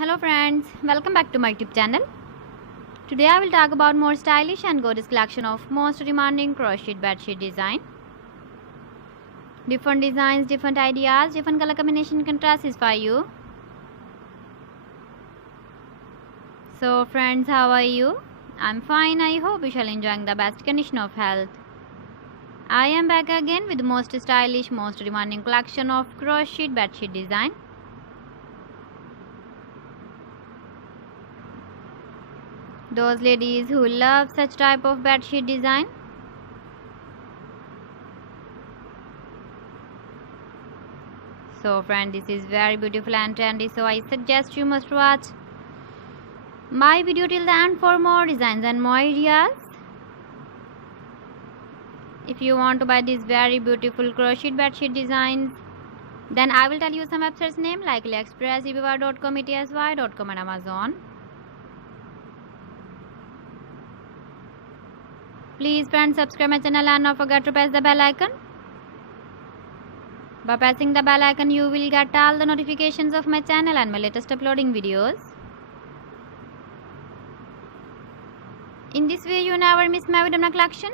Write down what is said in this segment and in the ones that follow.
Hello friends, welcome back to my YouTube channel. Today I will talk about more stylish and gorgeous collection of most demanding crocheted bedsheet design. Different designs, different ideas, different color combination can satisfy you. So friends, how are you? I'm fine. I hope you shall enjoying the best condition of health. I am back again with the most stylish, most demanding collection of crocheted bedsheet design. Those ladies who love such type of bedsheet design. So friend, this is very beautiful and trendy, so I suggest you must watch my video till the end for more designs and more ideas. If you want to buy these very beautiful crocheted bedsheet designs, then I will tell you some websites name like AliExpress, eBay.com, ETSY.com and Amazon. Please friends, subscribe my channel and don't forget to press the bell icon. By pressing the bell icon, you will get all the notifications of my channel and my latest uploading videos. In this way, you never miss my video collection.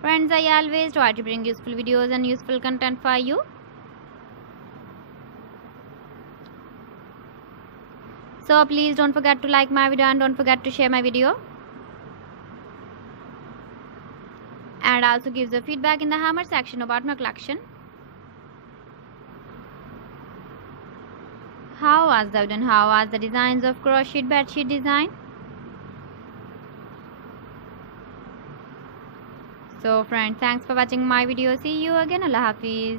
Friends, I always try to bring useful videos and useful content for you. So please don't forget to like my video and don't forget to share my video. And also give the feedback in the comment section about my collection. How was the video and how was the designs of crocheted bedsheet design? So friends, thanks for watching my video. See you again. Allah Hafiz.